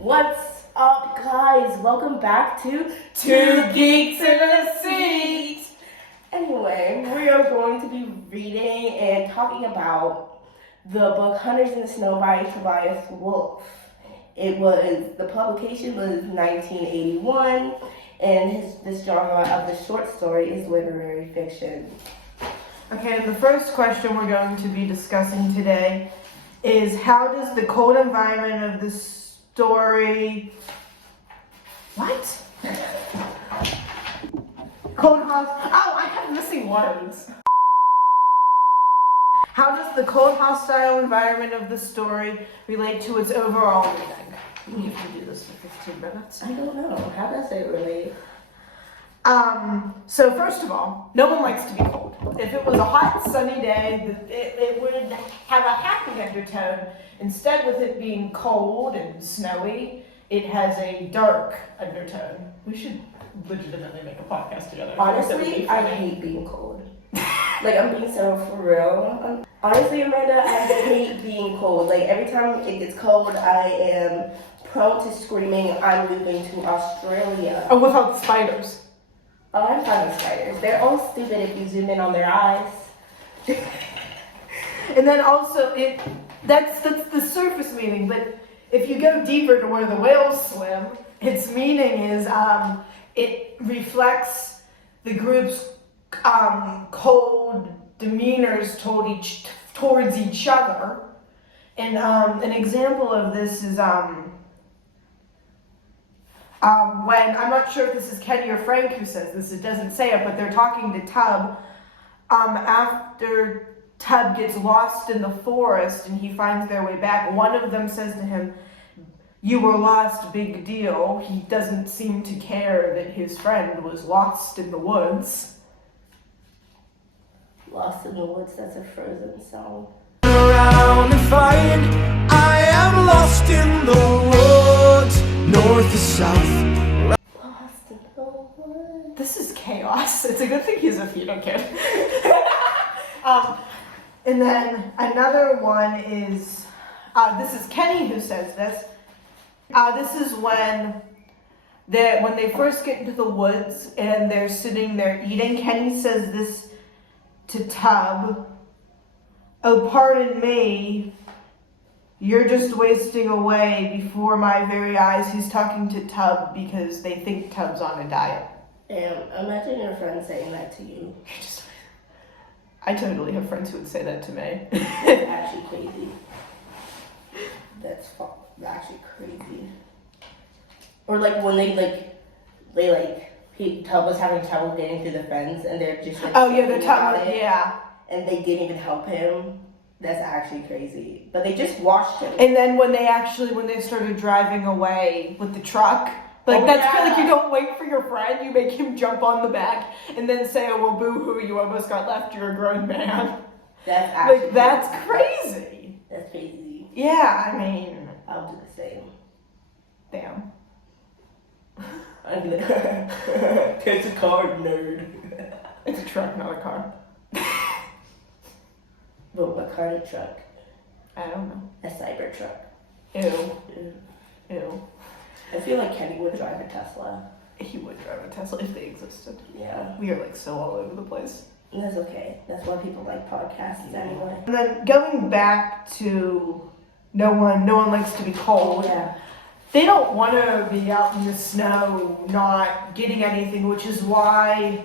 What's up, guys? Welcome back to Two Geeks in a Seat. Anyway, we are going to be reading and talking about the book Hunters in the Snow by Tobias Wolfe. The publication was 1981, and this genre of the short story is literary fiction. Okay, and the first question we're going to be discussing today is how does the cold environment of the story... What? Cold house... Oh, I have missing words. How does the cold, hostile environment of the story relate to its overall meaning? You can do this for 15 minutes. I don't know. How does it relate? So first of all, no one likes to be cold. If it was a hot, sunny day, it would have a happy undertone. Instead, with it being cold and snowy, it has a dark undertone. We should legitimately make a podcast together. Honestly, I hate being cold. Like, I'm being so for real. Honestly, Amanda, I hate being cold. Like, every time it gets cold, I am prone to screaming, I'm moving to Australia. Oh, without the spiders. Oh, I'm fine with spiders. They're all stupid if you zoom in on their eyes. And then also, that's the surface meaning, but if you go deeper to where the whales swim, its meaning is it reflects the group's cold demeanors towards each other. And an example of this is when, I'm not sure if this is Kenny or Frank who says this, it doesn't say it, but they're talking to Tub after Tub gets lost in the forest and he finds their way back. One of them says to him, "You were lost, big deal." He doesn't seem to care that his friend was lost in the woods. Lost in the Woods, that's a Frozen song. Around and find I am lost in the woods, north to south. Lost in the Woods. This is chaos. It's a good thing he's a fetal kid. And then another one is, this is Kenny who says this. This is when they first get into the woods and they're sitting there eating. Kenny says this to Tub. "Oh, pardon me, you're just wasting away before my very eyes." He's talking to Tub because they think Tub's on a diet. Imagine your friend saying that to you. I totally have friends who would say that to me. That's actually crazy. That's actually crazy. Or like when Tub was having trouble getting through the fence and they're just like, oh yeah, they're talking about it, yeah. And they didn't even help him. That's actually crazy. But they just watched him. And then when they started driving away with the truck, like like you don't wait for your friend, you make him jump on the back and then say, "Oh well, boo-hoo, you almost got left, you're a grown man." That's actually like that's crazy. That's crazy. Yeah, I mean, I'll do the same. Damn. I'd be like, it's a car, nerd. It's a truck, not a car. But what kind of truck? I don't know. A cyber truck. Ew. I feel like Kenny would drive a Tesla. He would drive a Tesla if they existed. Yeah. We are like so all over the place. And that's okay. That's why people like podcasts anyway. And then going back to no one likes to be cold. Yeah. They don't want to be out in the snow not getting anything, which is why,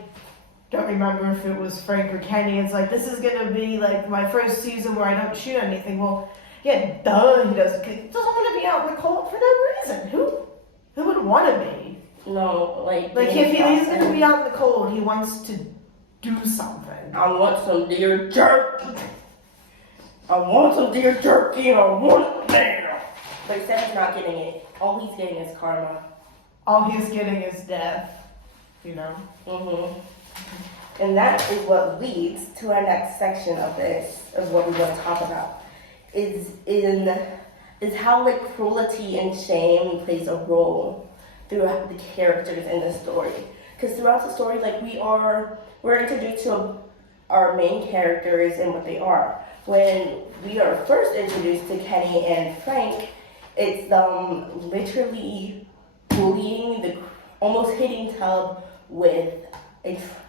don't remember if it was Frank or Kenny, it's like, this is going to be like my first season where I don't shoot anything. Well, yeah, duh, he doesn't want to be out in the cold for no reason. Who would want to be? No, like if he's going to be out in the cold, he wants to do something. I want some deer jerky. I want some deer jerky. I want it now. But instead he's not getting it. All he's getting is karma. All he's getting is death, you know? Mm-hmm. And that is what leads to our next section of what we want to talk about. Is how like cruelty and shame plays a role throughout the characters in the story. Because throughout the story, like we're introduced to our main characters and what they are. When we are first introduced to Kenny and Frank, It's literally bullying almost hitting Tub with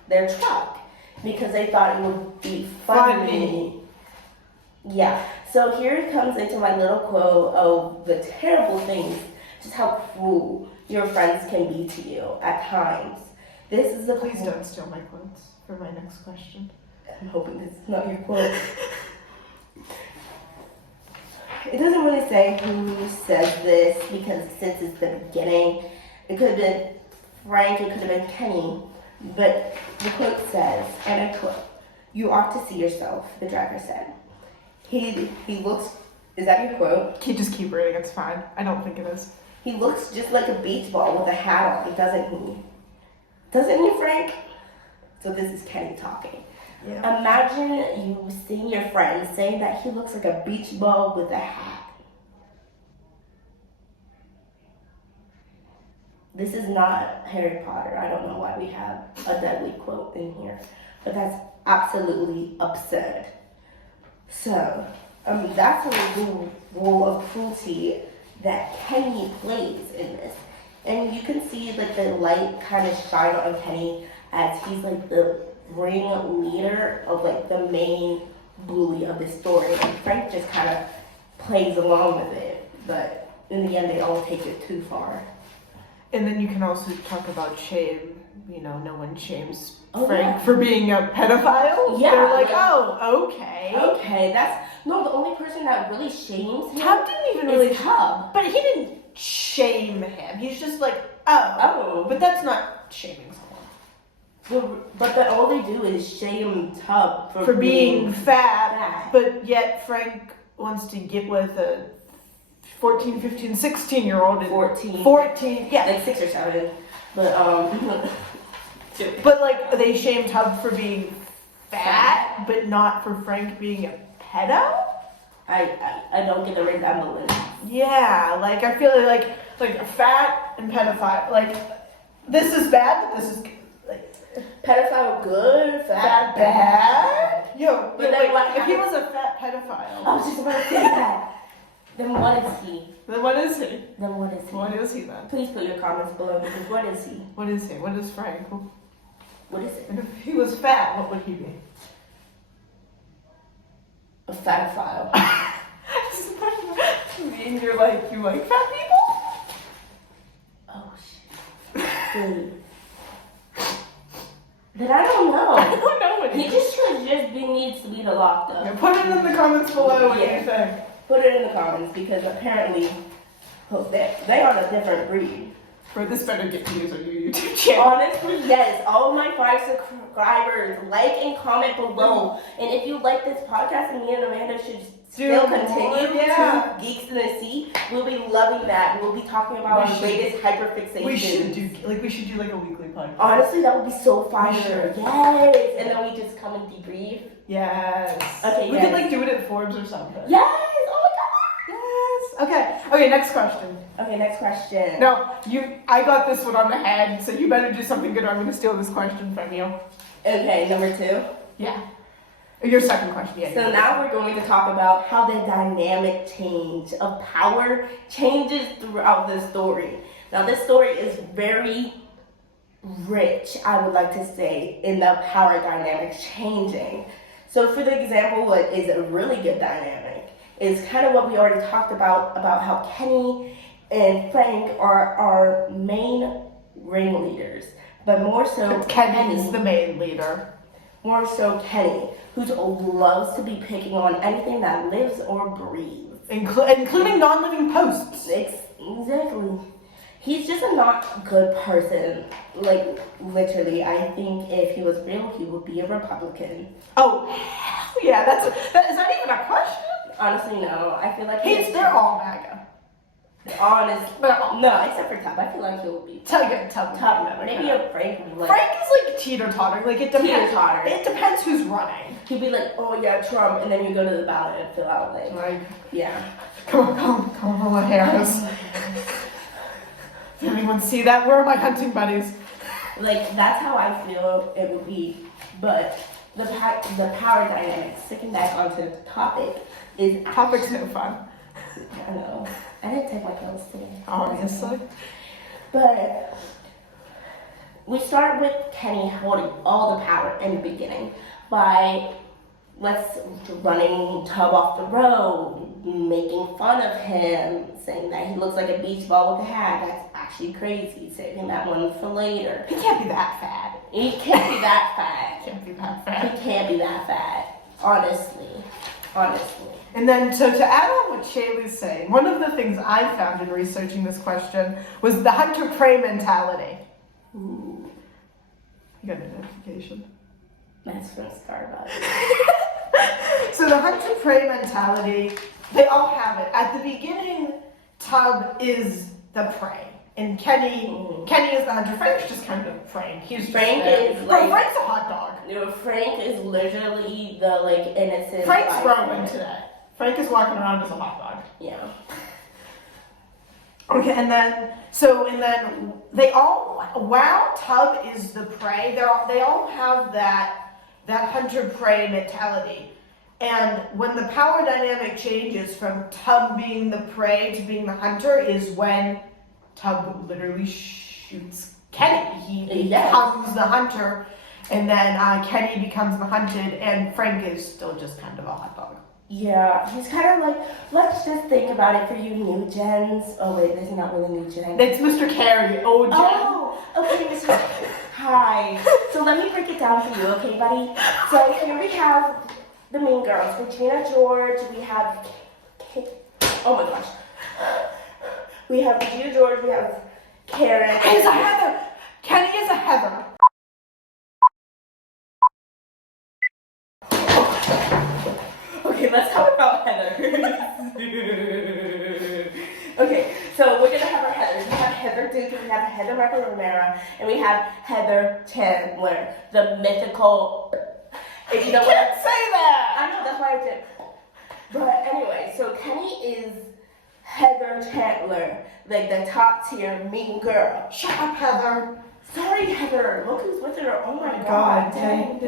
their truck because they thought it would be funny. Yeah. So here it comes into my little quote of the terrible things, just how cruel your friends can be to you at times. This is Please don't steal my quotes for my next question. I'm hoping this is not your quote. It doesn't really say who says this because since it's the beginning, it could have been Frank, it could have been Kenny, but the quote says, and I quote, "You ought to see yourself," the driver said. He looks, is that your quote? Just keep reading, it's fine. I don't think it is. He looks just like a beach ball with a hat on, doesn't he? Doesn't he, Frank? So this is Kenny talking. Yeah. Imagine you seeing your friend saying that he looks like a beach ball with a hat. This is not Harry Potter. I don't know why we have a deadly quote in here, but that's absolutely absurd. So, that's a role of cruelty that Kenny plays in this. And you can see like the light kind of shine on Kenny as he's like the ring leader of like the main bully of the story. And Frank just kind of plays along with it, but in the end they all take it too far. And then you can also talk about shame. You know, no one shames Oh, Frank yeah. for being a pedophile. Yeah, They're like, yeah. oh, okay. Okay, the only person that really shames him Tub didn't even is really Tub. But he didn't shame him. He's just like, oh. But that's not shaming someone. But all they do is shame Tub For being fat. fat. But yet Frank wants to get with a 14, 15, 16-year-old. 14, yeah. Like 6 or 7. But, But like, they shame Tub for being fat, but not for Frank being a pedo? I don't get the resemblance. Yeah, like, I feel like fat and pedophile, like, this is bad, but this is good. Like, Pedophile good, fat bad? Yo, But then wait, what if he was a fat pedophile, I was just about to say that. Then what is he? then what is he? Then what is he? What is he then? Please put your comments below because what is he? What is he? What is Frank? What is it? And if he was fat, what would he be? A fatophile. And you're like, you like fat people? Oh shit. Dude. Then I don't know. I don't know what He just needs to be the locked up. Yeah, put it in the comments below what you think. Put it in the comments because apparently they are a different breed. Bro, this better get views on your YouTube channel. Honestly, yes. All my 5 subscribers, like and comment below. And if you like this podcast and me and Amanda should still continue to Geeks in the Sea, we'll be loving that. We'll be talking about our latest hyperfixation. We should do like a weekly podcast. Honestly, that would be so fire. We should. Yes. And then we just come and debrief. Yes. Okay, We yes. could like do it at Forbes or something. Yes. Oh my god. Yes. Okay, next question. Okay, next question. No, I got this one on the head, so you better do something good or I'm gonna steal this question from you. Okay, number 2. Yeah. Your second question, yeah. So now we're going to talk about how the dynamic change of power changes throughout the story. Now this story is very rich, I would like to say, in the power dynamics changing. So for the example, what is a really good dynamic is kind of what we already talked about how Kenny and Frank are our main ringleaders, but more so Kenny is the main leader. More so Kenny, who loves to be picking on anything that lives or breathes. Including non-living posts. Exactly. He's just a not good person. Like, literally, I think if he was real, he would be a Republican. Oh, hell yeah, is that even a question? Honestly, no. I feel like They're all MAGA. Honestly, no, except for Tub. I feel like he would be Tub. Maybe a Frank would be like... Frank is like teeter-totter. Like, it depends. Teeter-totter. It depends who's running. He'd be like, oh yeah, Trump, and then you go to the ballot and fill out Like, yeah. come on, my Harris. Does anyone see that? Where are my hunting buddies? Like, that's how I feel it would be. But the power dynamics, sticking back onto the topic, is Topic's no fun. I know. I didn't take my pills today. Obviously. But we start with Kenny holding all the power in the beginning by running Tub off the road, making fun of him, saying that he looks like a beach ball with a hat. That's actually crazy. Saving that one for later. He can't be that fat. He can't be that fat. Can't be that fat. He can't be that fat. Honestly. And then, so to add on what Shaylee's saying, one of the things I found in researching this question was the hunter-prey mentality. Ooh. You got a notification. That's from Starbucks. So the hunter-prey mentality, they all have it. At the beginning, Tub is the prey. And Kenny is the hunter. Frank's just kind of Frank. Frank is like... Frank's a hot dog. No, Frank is literally the, like, innocent... Frank's growing today. Frank is walking around as a hot dog. Yeah. Okay, and then they all, while Tub is the prey, they all have that hunter-prey mentality. And when the power dynamic changes from Tub being the prey to being the hunter is when Tub literally shoots Kenny. He becomes the hunter, and then Kenny becomes the hunted, and Frank is still just kind of a hot dog. Yeah, he's kind of like, let's just think about it for you new gens. Oh wait, this is not really new gen. It's Mr. Carey, old gen. Oh, okay, Mr. Hi. So let me break it down for you, okay, buddy? So here we have the mean girls. Regina George, we have... Oh my gosh. We have Regina George, we have Karen. He's a Heather. Kenny is a Heather. Okay, let's talk about Heather. Okay, so we're gonna have our Heathers. We have Heather Duke, we have Heather Romero, and we have Heather Chandler, the mythical. If you know what I'm say that. I know, that's why I did. But anyway, so Kenny is Heather Chandler, like the top tier mean girl. Shut up, Heather. Sorry, Heather. Look who's with her. Oh my God. Dang.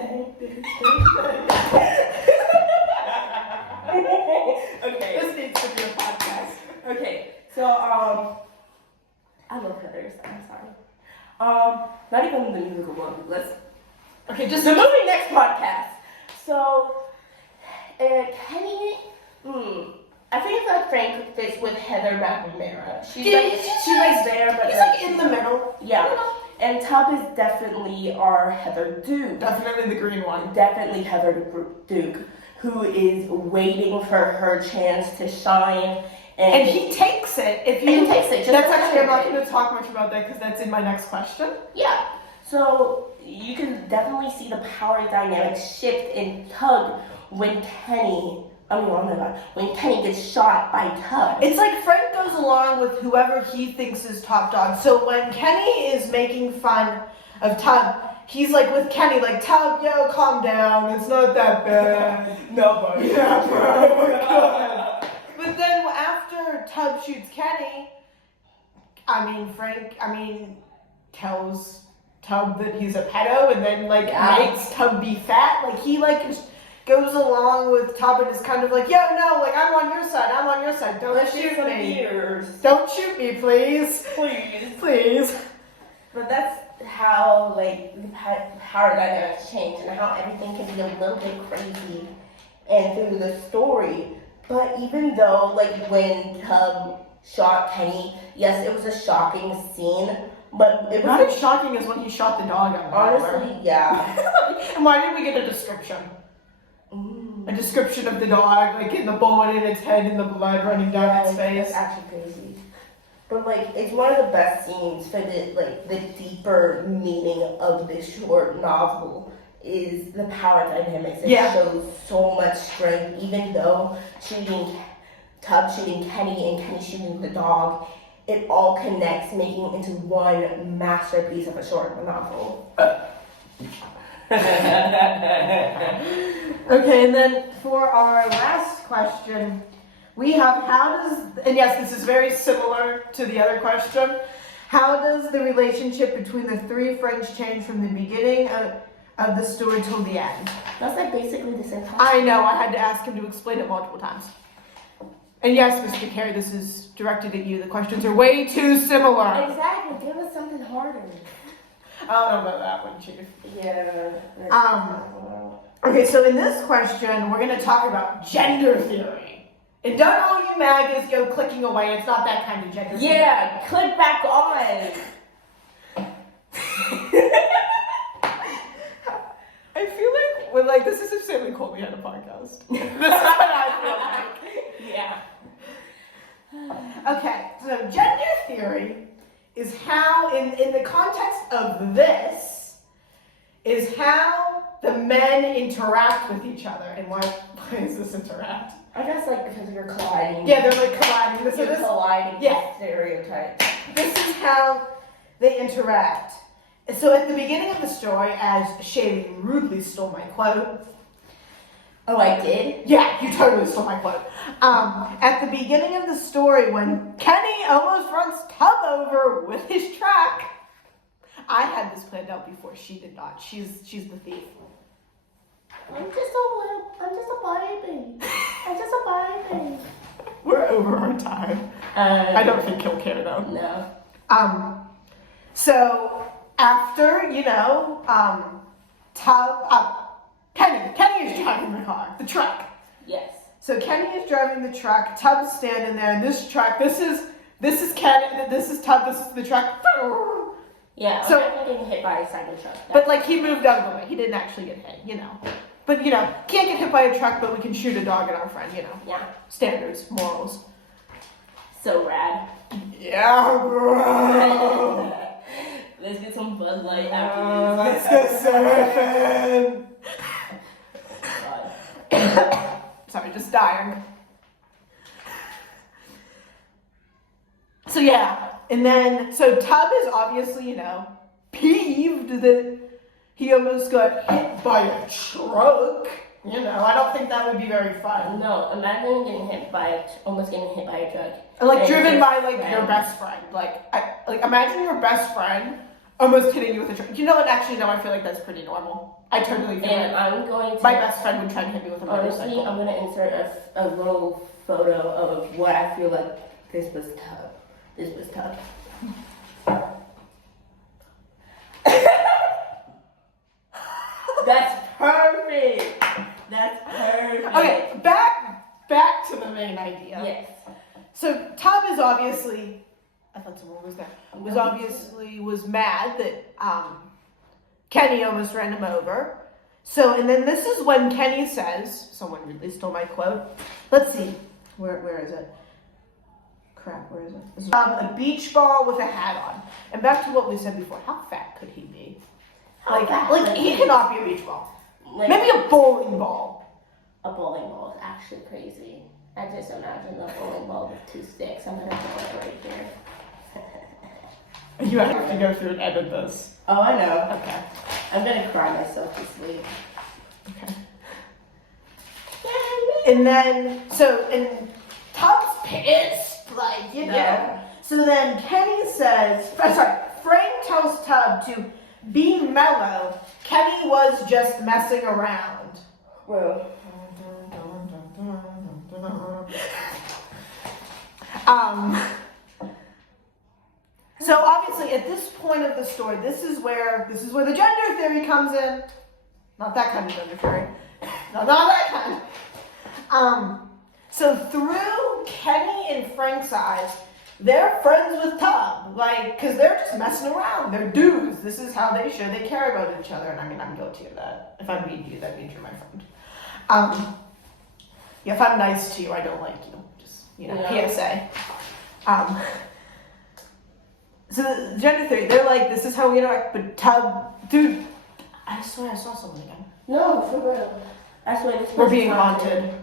Okay. This needs to be a podcast. Okay. So I love Heathers. I'm sorry. Not even the musical one. Okay, just the movie next podcast. So, Kenny. I think that Frank fits with Heather McNamara. She's there, but he's like in the middle. Yeah. And Tub is definitely our Heather Duke. Definitely the green one. Definitely Heather Duke, who is waiting for her chance to shine. And he takes it. He takes it. That's actually, I'm not going to talk much about that because that's in my next question. Yeah. So you can definitely see the power dynamic shift in Tug when Kenny gets shot by Tug. It's like Frank goes along with whoever he thinks is top dog. So when Kenny is making fun of Tug, he's like with Kenny, like, Tug, yo, calm down. It's not that bad. No, buddy. Yeah, bro. But then after Tug shoots Kenny, Frank tells Tug that he's a pedo and then, makes Tug be fat. Like, he, goes along with Tub and is kind of like, yo, no, I'm on your side. Don't shoot me. Don't shoot me, please. Please. But that's how, the power dynamics change and how everything can be a little bit crazy and through the story. But even though, when Tub shot Kenny, yes, it was a shocking scene, but it was not as shocking as when he shot the dog out. Honestly, yeah. And why didn't we get a description? A description of the dog, in the bullet in its head and the blood running down its face. That's actually crazy. But it's one of the best scenes for the deeper meaning of this short novel is the power dynamics. It shows so much strength, even though Tub shooting Kenny and Kenny shooting the dog, it all connects, making it into one masterpiece of a short novel. Okay, and then for our last question, we have and yes, this is very similar to the other question, how does the relationship between the three friends change from the beginning of the story till the end? That's basically the same question. I know, I had to ask him to explain it multiple times. And yes, Mr. Carey, this is directed at you. The questions are way too similar. Exactly. Give us something harder. I don't know about that one, Chief. Yeah. Okay, so in this question, we're going to talk about gender theory. And don't all you maggots go clicking away. It's not that kind of gender theory. Yeah, click back on. I feel like we're like, this is if Sammy Colby had a podcast. This is what I feel like. Yeah. Okay, so gender theory is how, in the context of this, is how the men interact with each other. And why does this interact? I guess like because you're colliding. Yeah, they're like colliding. You're colliding yeah. stereotypes. This is how they interact. So at the beginning of the story, as Shaylee rudely stole my quote. Oh, I did? Yeah, you totally stole my quote. At the beginning of the story, when Kenny almost runs Tub over with his truck, I had this planned out before she did not. She's the thief. I'm just a baby. We're over our time. I don't think he'll care though. No. So after, Kenny is driving the car, the truck. Yes. So Kenny is driving the truck, Tub's standing there, and this truck, this is Kenny, this is Tub, this is the truck. Yeah, so I'm getting hit by a cycle truck. But like he moved out of the way, he didn't actually get hit, But can't get hit by a truck, but we can shoot a dog at our friend, Yeah. Standards, morals. So rad. Yeah, bro. Let's get some Bud Light after this. Let's go surfing. Sorry, just dying. So yeah, and then, Tub is obviously, peeved that he almost got hit by a truck. I don't think that would be very fun. No, imagine almost getting hit by a truck. Like driven by your best friend. Imagine your best friend almost hitting you with a truck. Actually, no, I feel like that's pretty normal. I totally feel and like I'm going to, my best friend would try to hit me with a motorcycle. Honestly, I'm going to insert a little photo of what I feel like this was tough. This was tough. That's perfect. That's perfect. Okay, back to the main idea. Yes. So Tub is obviously, I thought someone was there, was mad that Kenny almost ran him over. So, and then this is when Kenny says, someone really stole my quote. Let's see, where is it? Crap, where is it? A beach ball with a hat on. And back to what we said before, how fat could he be? He cannot be a beach ball. Maybe a bowling ball. A bowling ball is actually crazy. I just imagine a bowling ball with two sticks. I'm gonna put it right here. You have to go through and edit this. Oh, I know. Okay. I'm gonna cry myself to sleep. Okay. And then, and Tub's pissed, Yeah. So then Kenny says, Frank tells Tub to be mellow. Kenny was just messing around. Well. So obviously at this point of the story, this is where the gender theory comes in. Not that kind of gender theory. No, not that kind. So through Kenny and Frank's eyes, they're friends with Tub, because they're just messing around. They're dudes. This is how they show they care about each other, and I'm guilty of that. If I'm mean to you, that means you're my friend. If I'm nice to you, I don't like you. Just, PSA. So the gender theory, they're like, this is how we interact, but Tub, dude, I swear I saw someone again. No, for real. I swear this We're being haunted.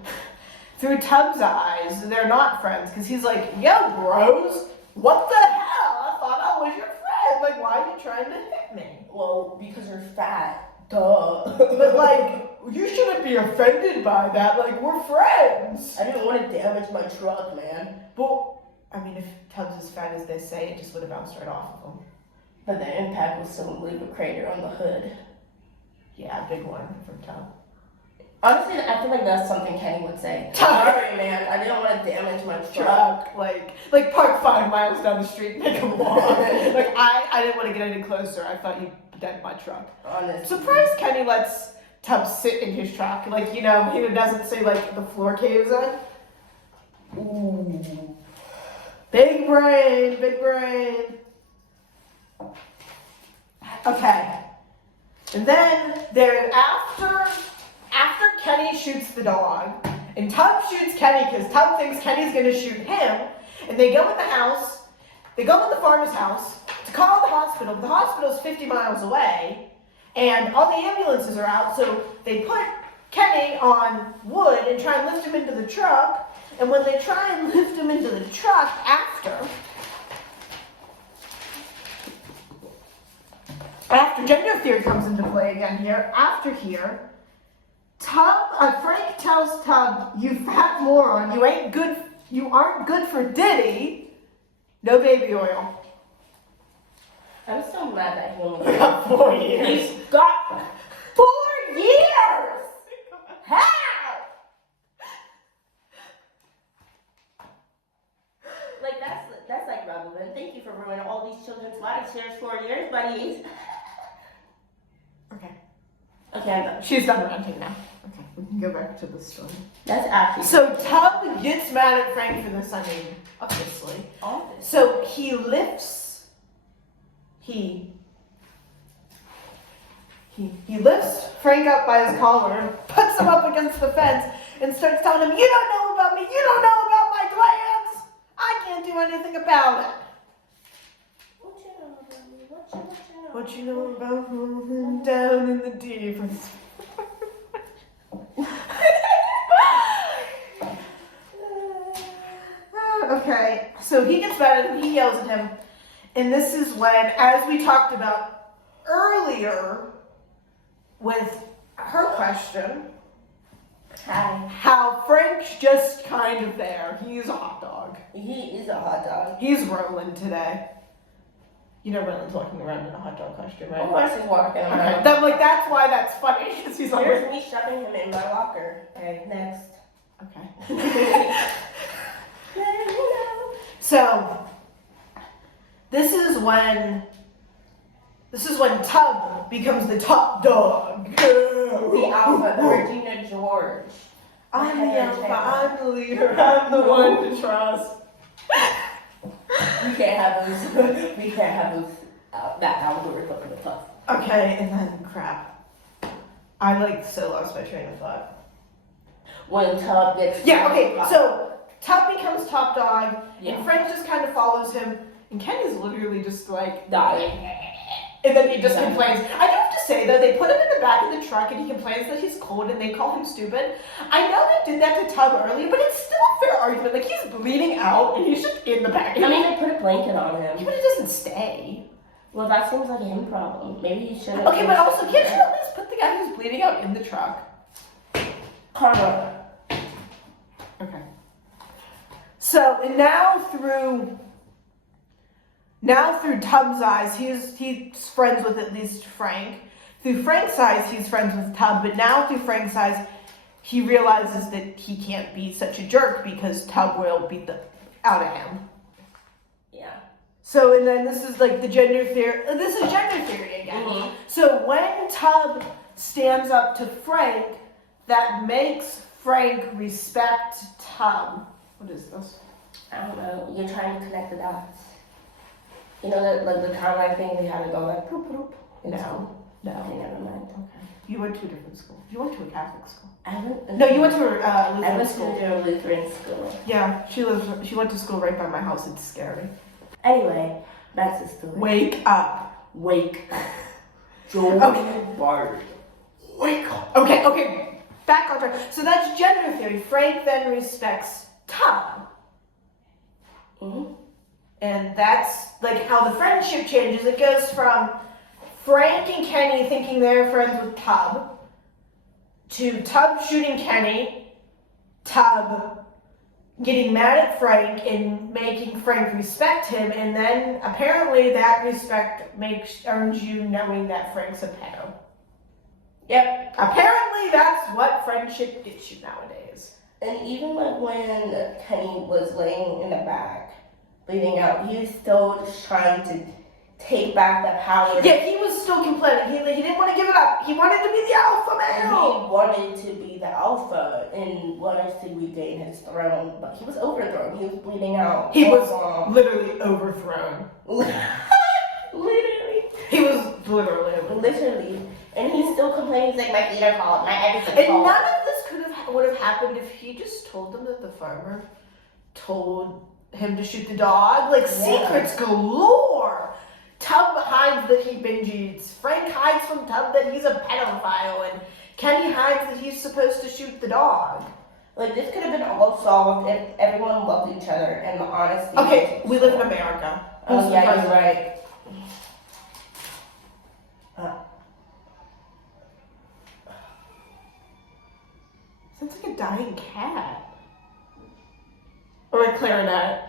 Through Tub's eyes, they're not friends, because he's like, yo, bros, what the hell? I thought I was your friend. Why are you trying to hit me? Well, because you're fat. Duh. But, you shouldn't be offended by that. We're friends. I didn't want to damage my truck, man. Well, if Tub's as fat as they say, it just would have bounced right off of him. But the impact was still leave a crater on the hood. Yeah, a big one from Tub. Honestly, I feel like that's something Kenny would say. Sorry, man. I didn't want to damage my truck. Like park 5 miles down the street and make him walk. Like, I didn't want to get any closer. I thought you dent my truck. Honestly. Surprised Kenny lets Tubbs sit in his truck. Like, he doesn't say, like, the floor caves in. Ooh. Big brain, big brain. Okay. And then after Kenny shoots the dog, and Tubbs shoots Kenny because Tubbs thinks Kenny's gonna shoot him, and they go in the farmer's house to call the hospital, but the hospital's 50 miles away, and all the ambulances are out, so they put Kenny on wood and try and lift him into the truck, and when they try and lift him into the truck after gender theory comes into play again here, Frank tells Tubb, "You fat moron, you aren't good for Diddy. No baby oil." I'm so mad that he only got 4 years. He's got 4 years! How? Like, that's like relevant. Thank you for ruining all these children's lives. Here's 4 years, buddies. Okay. Okay, I'm done. She's done ranting now. Okay, we can go back to the story. That's actually... So Tubb gets mad at Frank for this, obviously. So he lifts Frank up by his collar, puts him up against the fence, and starts telling him, "You don't know about me, you don't know about my glands! I can't do anything about it." What you know about me? What you know about moving down in the deep? Okay, so he gets mad at him, he yells at him, and this is when, as we talked about earlier with her question, how Frank's just kind of there. He's a hot dog. He is a hot dog. He's rolling today. You know Roland's walking around in a hot dog costume, right? Of course he's walking around. Okay. That's why that's funny, because he's like... Here's me shoving him in my locker. Okay, next. Okay. So, this is when Tubb becomes the top dog. The alpha, the Regina George. I'm the alpha, I'm the leader, I'm the one to trust. We can't have those, that algorithm in the plus. Okay, and then crap. I so lost my train of thought. When Tubb gets... Yeah, okay, so Tubb becomes top dog, and Frank just kind of follows him, and Kenny's literally just like... dying. And then he just complains. I do have to say, though, they put him in the back of the truck, and he complains that he's cold, and they call him stupid. I know they did that to Tubb earlier, but it's still a fair argument. Like, he's bleeding out, and he's just in the back. I mean, they put a blanket on him. But he doesn't stay. Well, that seems like a him problem. Maybe he should have... Okay, but also, can't you at least put the guy who's bleeding out in the truck? Karma. Okay. So, and now through Tubbs' eyes, he's friends with at least Frank. Through Frank's eyes, he's friends with Tubb, but now through Frank's eyes, he realizes that he can't be such a jerk because Tubb will beat the out of him. Yeah. So, and then this is like the gender theory. This is gender theory again. Mm-hmm. So when Tubb stands up to Frank, that makes Frank respect Tubb. What is this? I don't know. You're trying to connect the dots. You know that, like, the timeline thing, we had to go like, poop, poop. No. Okay, never mind. Okay. You went to a different school. You went to a Catholic school. No, you went to a Lutheran I went school. to a Lutheran school. Yeah, she went to school right by my house. It's scary. Anyway, that's the story. Wake up. Wake up. Joe Bart. Wake up. Okay. Back on track. So that's gender theory. Frank then respects Tubb. Mm-hmm. And that's like how the friendship changes. It goes from Frank and Kenny thinking they're friends with Tubb to Tubb shooting Kenny, Tubb getting mad at Frank and making Frank respect him, and then apparently that respect earns you knowing that Frank's a pedo. Yep. Apparently, that's what friendship gets you nowadays. And even like when Kenny was laying in the back, bleeding out, he was still just trying to take back the power. Yeah, he was still complaining. He didn't want to give it up. He wanted to be the alpha And male. he wanted to be the alpha and wanted to regain his throne, but he was overthrown. He was bleeding out. He was literally overthrown. Literally. He was literally overthrown. Literally. And he still complains like, my feet are cold, my everything's And cold. none of this would have happened if he just told them that the farmer told him to shoot the dog. Like, secrets galore. Tub hides that he binge eats. Frank hides from Tub that he's a pedophile. And Kenny hides that he's supposed to shoot the dog. Like, this could have been all solved if everyone loved each other and the honesty. Okay, we live in America. Oh, yeah, you're right. Sounds like a dying cat. Or a clarinet.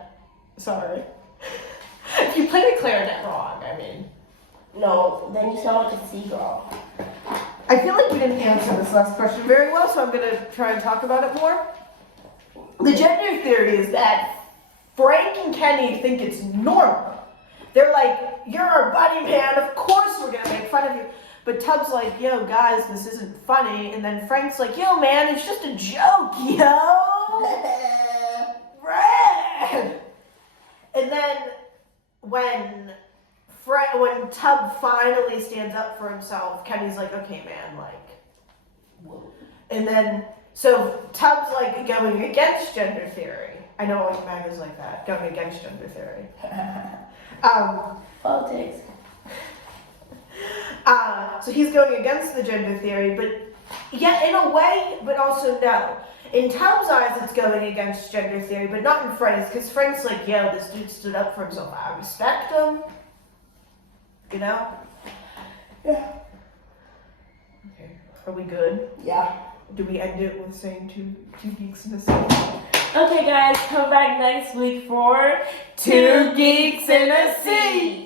Sorry. If you played a clarinet wrong, I mean. No, then you sound like a seagull. I feel like we didn't answer this last question very well, so I'm going to try and talk about it more. The gender theory is that Frank and Kenny think it's normal. They're like, you're our buddy, man. Of course we're going to make fun of you. But Tub's like, yo, guys, this isn't funny. And then Frank's like, yo, man, it's just a joke, yo. Red. And then when Tub finally stands up for himself, Kenny's like, okay, man, like. And then, so Tub's like going against gender theory. I know like Maga's like that, going against gender theory. Politics. So he's going against the gender theory, but yeah, in a way, but also no. In Tub's eyes, it's going against gender theory, but not in Frank's, because Frank's like, yo, this dude stood up for himself. I respect him. You know? Yeah. Okay. Are we good? Yeah. Do we end it with saying two geeks in a seat? Okay, guys, come back next week for Two Geeks in a Seat.